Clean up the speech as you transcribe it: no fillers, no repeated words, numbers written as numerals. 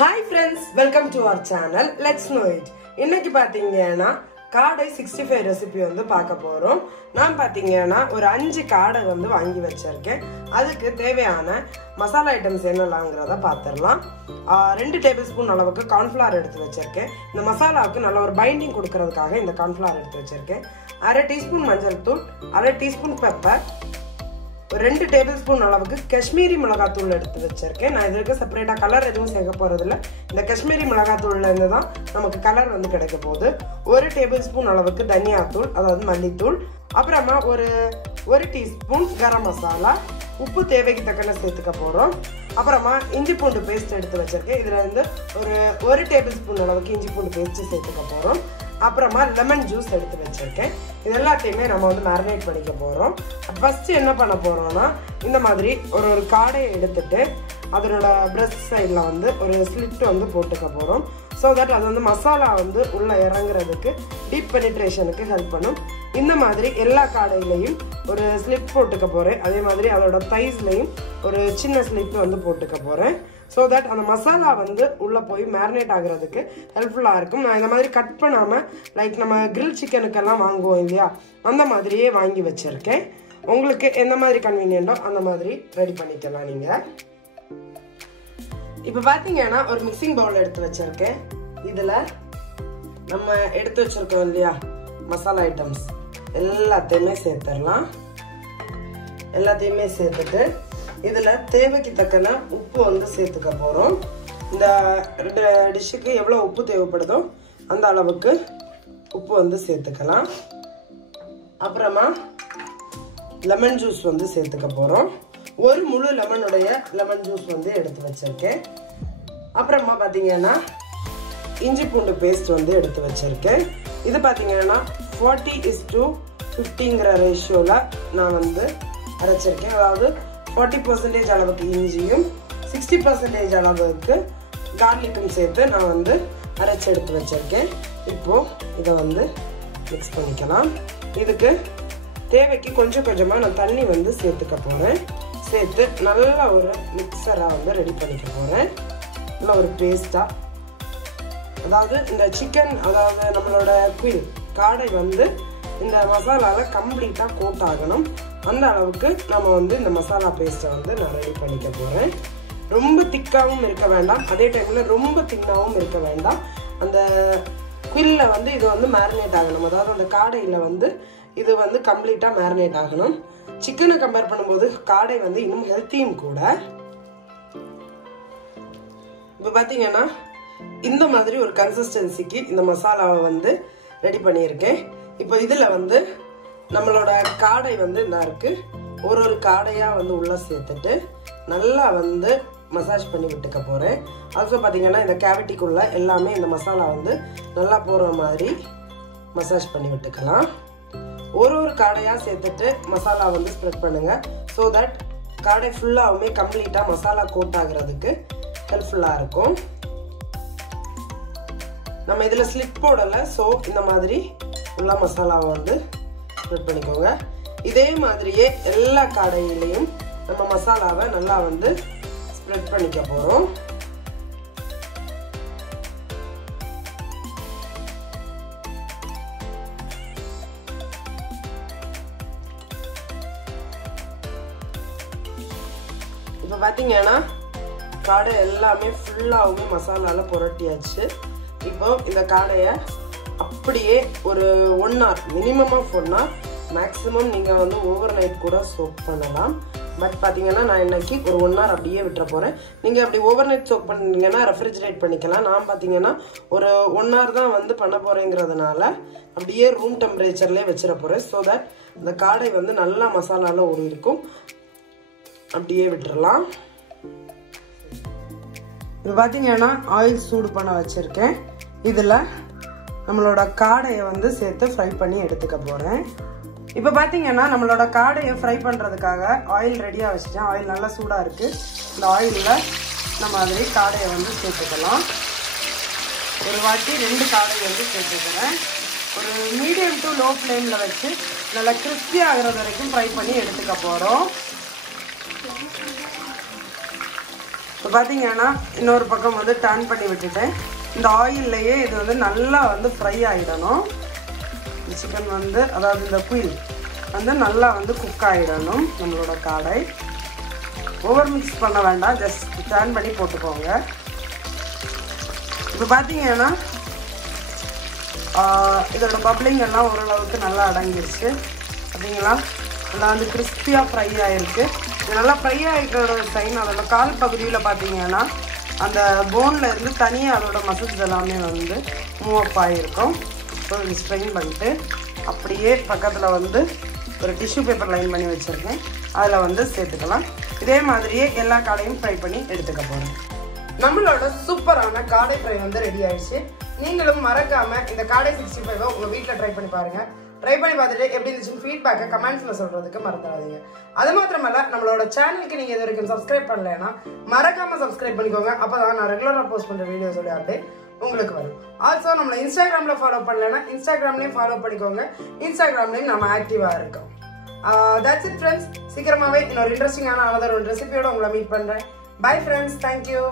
Hi friends, welcome to our channel. Let's know it. இன்னைக்கு பாத்தீங்கன்னா காடை 65 ரெசிபி வந்து பார்க்க போறோம். நான் பாத்தீங்கன்னா ஒரு 5 காடை வந்து வாங்கி வச்சிருக்கேன். அதுக்கு தேவையான மசாலா ஐட்டம்ஸ் என்னலாம்ங்கறத பாத்துறலாம். 2 டேபிள்ஸ்பூன் அளவுக்கு கார்ன் ஃப்ளவர் எடுத்து வச்சிருக்கேன். இந்த மசாலாவுக்கு நல்ல ஒரு பைண்டிங் கொடுக்கிறதுக்காக இந்த கார்ன் ஃப்ளவர் எடுத்து வச்சிருக்கேன். 1/2 டீஸ்பூன் மஞ்சள் தூள், 1/2 டீஸ்பூன் பெப்பர், 2 டேபிள்ஸ்பூன் அளவுக்கு காஷ்மீரி மிளகாத்தூள் எடுத்து வச்சிருக்கேன். நான் இதுக்கு செப்பரேட்டா கலர் எதுவும் சேர்க்க போறது இல்ல. இந்த காஷ்மீரி மிளகாத்தூள்ல இருந்து தான் நமக்கு கலர் வந்து கிடைக்க போகுது. 1 டேபிள்ஸ்பூன் அளவுக்கு தனியாத்தூள், அதாவது மல்லித்தூள், அப்புறமா ஒரு டீஸ்பூன் கரம் மசாலா, உப்பு தேவைக்கு தக்கன சேர்த்துக்க போறோம். அப்புறமா இஞ்சி பூண்டு பேஸ்ட் எடுத்து வச்சிருக்கேன். இதுல இருந்து ஒரு டேபிள்ஸ்பூன் அளவுக்கு இஞ்சி பூண்டு பேஸ்ட் சேர்த்துக்க போறோம். அப்புறமா லெமன் ஜூஸ் எடுத்து வச்சிருக்கேன். இது எல்லாத்தையுமே நம்ம வந்து மேரினேட் பண்ணிக்க போறோம். ஃபர்ஸ்ட் என்ன பண்ண போறோம்னா, இந்த மாதிரி ஒரு காடையை எடுத்துட்டு அதனோட பிரஸ்ட் சைடில் வந்து ஒரு ஸ்லிட் வந்து போட்டுக்க போறோம். ஸோ தட் அது வந்து மசாலா வந்து உள்ள இறங்குறதுக்கு டீப் பெனிட்ரேஷனுக்கு ஹெல்ப் பண்ணும். இந்த மாதிரி எல்லா காடையிலையும் ஒரு ஸ்லிப் போட்டுக்க போறேன். அதே மாதிரி அதோட தைஸ்லையும் ஒரு சின்ன ஸ்லிப் வந்து போட்டுக்க போறேன். ஸோ தட் அந்த மசாலா வந்து உள்ளே போய் மேரினேட் ஆகுறதுக்கு ஹெல்ப்ஃபுல்லாக இருக்கும். நான் இந்த மாதிரி கட் பண்ணாமல் லைக் நம்ம கிரில் சிக்கனுக்கெல்லாம் வாங்குவோம் இல்லையா, அந்த மாதிரியே வாங்கி வச்சுருக்கேன். உங்களுக்கு எந்த மாதிரி கன்வீனியன்ட்டோ அந்த மாதிரி ரெடி பண்ணிக்கலாம் நீங்கள். இப்போ பார்த்தீங்கன்னா ஒரு மிக்சிங் பவுல் எடுத்து வச்சுருக்கேன். இதில் நம்ம எடுத்து வச்சுருக்கோம் இல்லையா மசாலா ஐட்டம்ஸ் எல்லாத்தையுமே சேர்த்துடலாம். எல்லாத்தையுமே சேர்த்துட்டு இதில் தேவைக்கு தக்கன உப்பு வந்து சேர்த்துக்க போகிறோம். இந்த டிஷ்ஷுக்கு எவ்வளோ உப்பு தேவைப்படுதோ அந்த அளவுக்கு உப்பு வந்து சேர்த்துக்கலாம். அப்புறமா லெமன் ஜூஸ் வந்து சேர்த்துக்க போகிறோம். ஒரு முழு லெமனுடைய லெமன் ஜூஸ் வந்து எடுத்து வச்சிருக்கேன். அப்புறமா பார்த்தீங்கன்னா இஞ்சி பூண்டு பேஸ்ட் வந்து எடுத்து வச்சிருக்கேன். இது பார்த்தீங்கன்னா 40:50ங்கிற ரேஷியோவில் நான் வந்து அரைச்சிருக்கேன். அதாவது 40% அளவுக்கு இஞ்சியும் 60% அளவுக்கு கார்லிக்கும் சேர்த்து நான் வந்து அரைச்சி எடுத்து வச்சிருக்கேன். இப்போ இதை வந்து மிக்ஸ் பண்ணிக்கலாம். இதுக்கு தேவைக்கு கொஞ்சம் கொஞ்சமாக நான் தண்ணி வந்து சேர்த்துக்க போகிறேன். சேர்த்து நல்லா ஒரு மிக்சராக வந்து ரெடி பண்ணிக்க போகிறேன். நல்லா ஒரு பேஸ்டாக, அதாவது இந்த சிக்கன், அதாவது நம்மளோட குயில் காடை வந்து இந்த மசாலாவில் கம்ப்ளீட்டாக கோட் ஆகணும். அந்த அளவுக்கு நம்ம வந்து இந்த மசாலா பேஸ்ட்டை வந்து நான் ரெடி பண்ணிக்க போகிறேன். ரொம்ப திக்காகவும் இருக்க வேண்டாம், அதே டைமில் ரொம்ப தின்னாகவும் இருக்க வேண்டாம். அந்த குயில்ல வந்து இது வந்து மேரினேட் ஆகணும். அதாவது அந்த காடையில் வந்து இது வந்து கம்ப்ளீட்டாக மேரினேட் ஆகணும். சிக்கனை கம்பேர் பண்ணும்போது காடை வந்து இன்னும் ஹெல்த்தியும் கூட. இப்போ பார்த்தீங்கன்னா இந்த மாதிரி ஒரு கன்சிஸ்டன்சிக்கு இந்த மசாலாவை வந்து ரெடி பண்ணியிருக்கேன். இப்போ இதில் வந்து நம்மளோட காடை வந்து இந்த இருக்கு, ஒரு காடையாக வந்து உள்ள சேர்த்துட்டு நல்லா வந்து மசாஜ் பண்ணி விட்டுக்க போகிறேன். ஆல்சோ பார்த்தீங்கன்னா இந்த கேவிட்டிக்குள்ள எல்லாமே இந்த மசாலா வந்து நல்லா போகிற மாதிரி மசாஜ் பண்ணி விட்டுக்கலாம். ஒரு காடையாக சேர்த்துட்டு மசாலா வந்து ஸ்ப்ரெட் பண்ணுங்க. ஸோ தட் காடை ஃபுல்லாகவுமே கம்ப்ளீட்டாக மசாலா கோட் ஆகுறதுக்கு ஹெல்ப்ஃபுல்லாக இருக்கும். நம்ம இதில் ஸ்லிப் போடலை. ஸோ இந்த மாதிரி உள்ள மசாலாவை வந்து ஸ்ப்ரெட் பண்ணிக்கோங்க. இதே மாதிரியே எல்லா காடையிலையும் நம்ம மசாலாவை நல்லா வந்து ஸ்ப்ரெட் பண்ணிக்க போகிறோம். இப்போ பார்த்தீங்கன்னா காடை எல்லாமே ஃபுல்லாகவுமே மசாலாவில் புரட்டியாச்சு. இப்போ இந்த காடையை அப்படியே ஒரு 1 hour, minimum of 1 hour, maximum நீங்கள் வந்து ஓவர் நைட் கூட சோக் பண்ணலாம். பட் பார்த்தீங்கன்னா நான் இன்னைக்கு ஒரு 1 hour அப்படியே விட்டுற போகிறேன். நீங்கள் அப்படி ஓவர் நைட் சோக் பண்ணீங்கன்னா ரெஃப்ரிஜரேட் பண்ணிக்கலாம். நான் பார்த்தீங்கன்னா ஒரு 1 hour தான் வந்து பண்ண போகிறேங்கிறதுனால அப்படியே ரூம் டெம்பரேச்சர்லேயே வச்சிட போகிறேன். ஸோ தட் இந்த காடை வந்து நல்லா மசாலாவில் ஊறி இருக்கும். அப்படியே விட்டுறலாம். இப்போ பார்த்தீங்கன்னா ஆயில் சூடு பண்ண வச்சுருக்கேன். இதில் நம்மளோட காடையை வந்து சேர்த்து ஃப்ரை பண்ணி எடுத்துக்க போகிறேன். இப்போ பார்த்தீங்கன்னா நம்மளோட காடையை ஃப்ரை பண்ணுறதுக்காக ஆயில் ரெடியாக வச்சுட்டேன். ஆயில் நல்லா சூடாக இருக்குது. இந்த ஆயிலில் இந்த மாதிரி காடையை வந்து சேர்த்துக்கலாம். ஒரு வாட்டி 2 காடையை வந்து சேர்த்துக்கிறேன். ஒரு மீடியம் டு லோ ஃப்ளேமில் வச்சு நல்லா கிறிஸ்பி ஆகிறது வரைக்கும் ஃப்ரை பண்ணி எடுத்துக்க போகிறோம். இப்போ பார்த்தீங்கன்னா இன்னொரு பக்கம் வந்து டர்ன் பண்ணி விட்டுட்டேன். இந்த ஆயில்லையே இது வந்து நல்லா வந்து ஃப்ரை ஆகிடணும். சிக்கன் வந்து அதாவது இந்த குயில் வந்து நல்லா வந்து குக் ஆகிடணும். நம்மளோட காடை ஓவர் மிக்ஸ் பண்ண வேண்டாம், ஜஸ்ட் டர்ன் பண்ணி போட்டுக்கோங்க. இப்போ பார்த்தீங்கன்னா இதோட பப்ளிங் எல்லாம் ஓரளவுக்கு நல்லா அடங்கிடுச்சு. பார்த்தீங்களா, நல்லா வந்து கிறிஸ்பியாக ஃப்ரை ஆகிருக்கு. இது நல்லா ஃப்ரை ஆகிக்கிறோட சைன் அதோட கால் பகுதியில் பார்த்தீங்கன்னா அந்த போனில் இருந்து தனியாக அதோட மசில்ஸ் எல்லாமே வந்து மூவ் அப் ஆகிருக்கும். ஸோ இது ஸ்ட்ரெயின் பண்ணிட்டு அப்படியே பக்கத்தில் வந்து ஒரு டிஷ்யூ பேப்பர் லைன் பண்ணி வச்சுருக்கேன், அதில் வந்து சேர்த்துக்கலாம். இதே மாதிரியே எல்லா காடையும் ஃப்ரை பண்ணி எடுத்துக்க போகிறேன். நம்மளோட சூப்பரான காடை ஃப்ரை வந்து ரெடி ஆயிடுச்சு. நீங்களும் மறக்காம இந்த காடை 65 உங்க வீட்டில் ட்ரை பண்ணி பாருங்க. ட்ரை பண்ணி பார்த்துட்டு எப்படி இருந்துச்சுன்னு ஃபீட்பேக்கை கமெண்ட்ஸ்ல சொல்றதுக்கு மறந்துடாதீங்க. அது மாத்திரமல்ல, நம்மளோட சேனலுக்கு நீங்க இது வரைக்கும் சப்ஸ்கிரைப் பண்ணலைன்னா மறக்காம சப்ஸ்கிரைப் பண்ணிக்கோங்க. அப்பதான் நான் ரெகுலரா போஸ்ட் பண்ற வீடியோஸோட அப்டேட் உங்களுக்கு வரும். ஆல்சோ நம்மள இன்ஸ்டாகிராம்ல ஃபாலோ பண்ணலைன்னா இன்ஸ்டாகிராம்லயும் ஃபாலோ பண்ணிக்கோங்க. இன்ஸ்டாகிராம்லயும் நம்ம ஆக்டிவா இருக்கோம். That's it friends. சீக்கிரமாவே இன்னொரு இன்ட்ரெஸ்டிங்கான ஒரு ரெசிபியோட உங்களை மீட் பண்றேன். Bye friends. Thank you.